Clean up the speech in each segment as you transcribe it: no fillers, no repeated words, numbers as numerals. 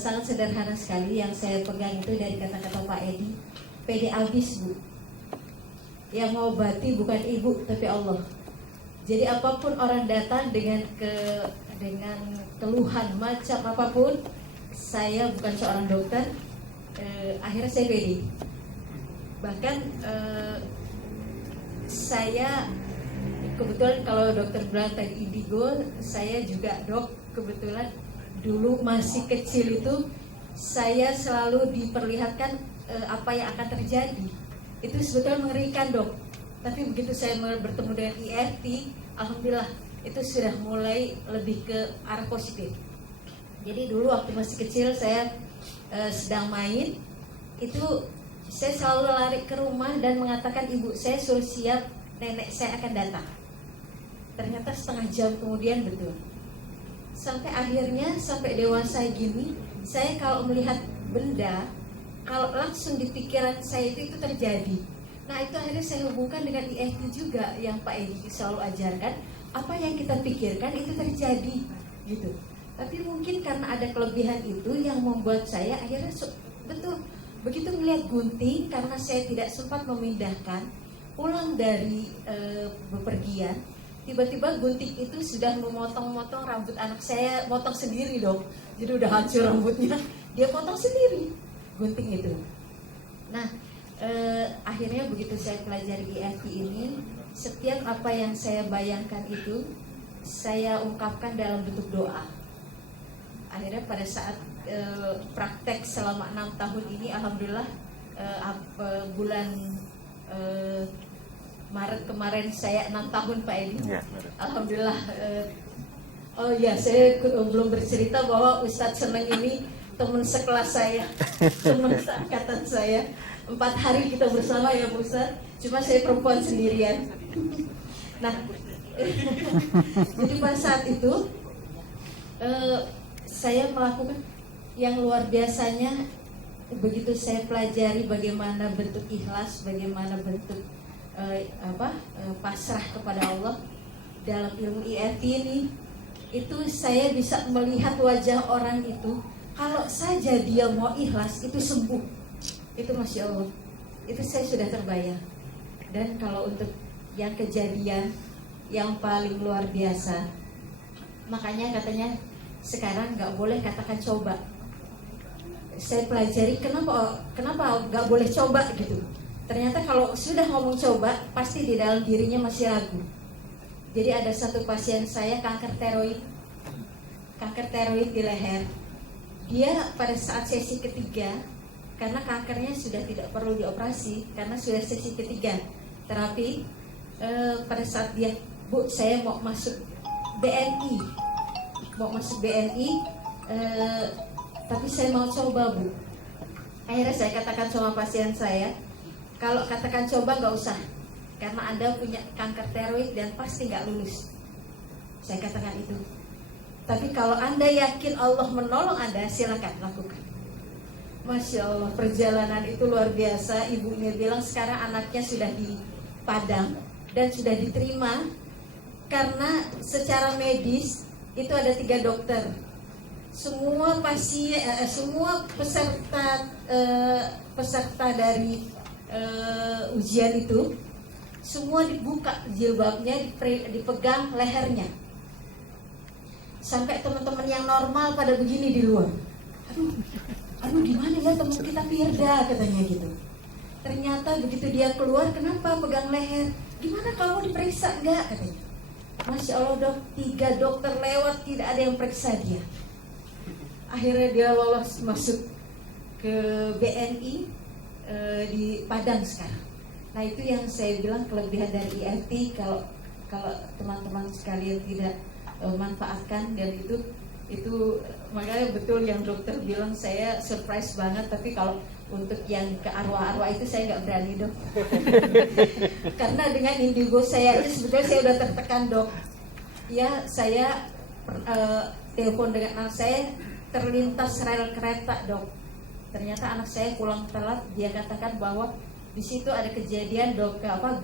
sangat sederhana sekali. Yang saya pegang itu dari kata-kata Pak Edi, pede abis Bu. Yang mau obati bukan ibu tapi Allah. Jadi apapun orang datang dengan keluhan macam apapun, saya bukan seorang dokter, akhirnya saya pede. Bahkan saya kebetulan, kalau dokter bilang tadi indigo, saya juga dok. Kebetulan dulu masih kecil itu saya selalu diperlihatkan apa yang akan terjadi. Itu sebetulnya mengerikan dok. Tapi begitu saya bertemu dengan IFT, alhamdulillah itu sudah mulai lebih ke arah positif. Jadi dulu waktu masih kecil saya sedang main, itu saya selalu lari ke rumah dan mengatakan ibu saya suruh siap, nenek saya akan datang. Ternyata setengah jam kemudian betul. Sampai akhirnya, sampai dewasa gini, saya kalau melihat benda, kalau langsung di pikiran saya itu terjadi. Nah itu akhirnya saya hubungkan dengan IFT juga yang Pak Edi selalu ajarkan. Apa yang kita pikirkan itu terjadi gitu. Tapi mungkin karena ada kelebihan itu yang membuat saya akhirnya betul begitu melihat gunting, karena saya tidak sempat memindahkan, pulang dari bepergian, tiba-tiba gunting itu sudah memotong-motong rambut anak saya, potong sendiri dong. Jadi udah hancur rambutnya, dia potong sendiri gunting itu. Nah akhirnya begitu saya pelajari EFT ini, setiap apa yang saya bayangkan itu saya ungkapkan dalam bentuk doa. Akhirnya pada saat praktek selama 6 tahun ini, alhamdulillah bulan Maret kemarin saya 6 tahun Pak Edi. Ya, alhamdulillah. Oh ya, saya belum bercerita bahwa Ustadz Seneng ini teman sekelas saya, teman seangkatan saya. 4 hari kita bersama ya Bu Ustadz. Cuma saya perempuan sendirian. Nah, jadi pada saat itu saya melakukan yang luar biasanya. Begitu saya pelajari bagaimana bentuk ikhlas, bagaimana bentuk pasrah kepada Allah dalam ilmu EFT ini, itu saya bisa melihat wajah orang itu. Kalau saja dia mau ikhlas, itu sembuh. Itu Masya Allah, itu saya sudah terbayang. Dan kalau untuk yang kejadian yang paling luar biasa, makanya katanya sekarang nggak boleh katakan coba. Saya pelajari kenapa nggak boleh coba gitu. Ternyata kalau sudah ngomong coba, pasti di dalam dirinya masih ragu. Jadi ada satu pasien saya kanker tiroid di leher. Dia pada saat sesi ketiga, karena kankernya sudah tidak perlu dioperasi, karena sudah sesi ketiga terapi, pada saat dia, Bu, saya mau masuk BNI, tapi saya mau coba Bu. Akhirnya saya katakan sama pasien saya, kalau katakan coba nggak usah, karena Anda punya kanker tiroid dan pasti nggak lulus. Saya katakan itu. Tapi kalau Anda yakin Allah menolong Anda, silakan lakukan. Masya Allah, perjalanan itu luar biasa. Ibunya bilang sekarang anaknya sudah di Padang dan sudah diterima, karena secara medis itu ada 3 dokter. Semua pasien, semua peserta dari ujian itu, semua dibuka jilbabnya, dipegang lehernya. Sampai teman-teman yang normal pada begini di luar. Aduh gimana ya teman kita Firda, katanya gitu. Ternyata begitu dia keluar, kenapa pegang leher? Gimana kamu diperiksa enggak, katanya. Masya Allah dok, 3 dokter lewat tidak ada yang periksa dia. Akhirnya dia lolos masuk ke BNI di Padang sekarang. Nah itu yang saya bilang kelebihan dari EFT. Kalau teman-teman sekalian tidak manfaatkan, dan itu makanya betul yang dokter bilang, saya surprise banget. Tapi kalau untuk yang ke arwah-arwah itu saya nggak berani dok. Karena dengan indigo saya aja sebetulnya saya udah tertekan dok. Ya saya telepon dengan anak saya, terlintas rel kereta dok. Ternyata anak saya pulang telat, dia katakan bahwa di situ ada kejadian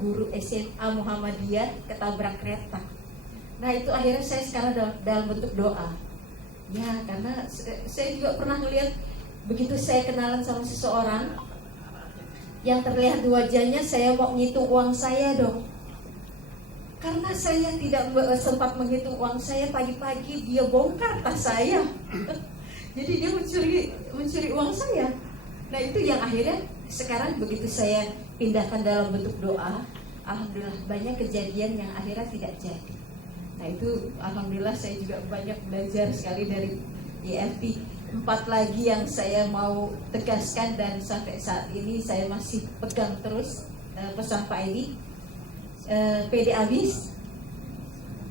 guru SMA Muhammadiyah ketabrak kereta. Nah itu akhirnya saya sekarang dalam bentuk doa. Ya, karena saya juga pernah melihat begitu saya kenalan sama seseorang yang terlihat di wajahnya, saya mau ngitung uang saya dong. Karena saya tidak sempat menghitung uang saya, pagi-pagi dia bongkar tas saya. Jadi dia mencuri uang saya. Nah itu yang akhirnya sekarang begitu saya pindahkan dalam bentuk doa, alhamdulillah banyak kejadian yang akhirnya tidak jadi. Nah itu alhamdulillah saya juga banyak belajar sekali dari IFP. 4 lagi yang saya mau tegaskan dan sampai saat ini saya masih pegang terus pesan Pak Edi. PD habis,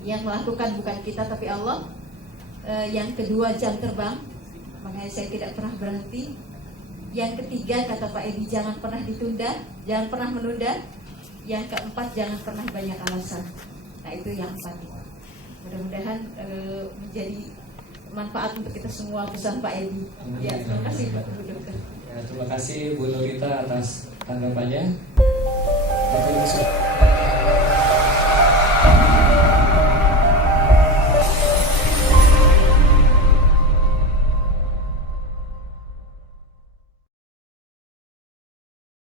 yang melakukan bukan kita tapi Allah. Yang kedua jam terbang, makanya saya tidak pernah berhenti. Yang ketiga kata Pak Edi, jangan pernah ditunda, jangan pernah menunda. Yang keempat, jangan pernah banyak alasan. Nah itu yang 4. Mudah-mudahan menjadi manfaat untuk kita semua pesan Pak Edi. Ya, terima kasih Pak Dokter. Ya, terima kasih Bu Nurita atas tanggapannya.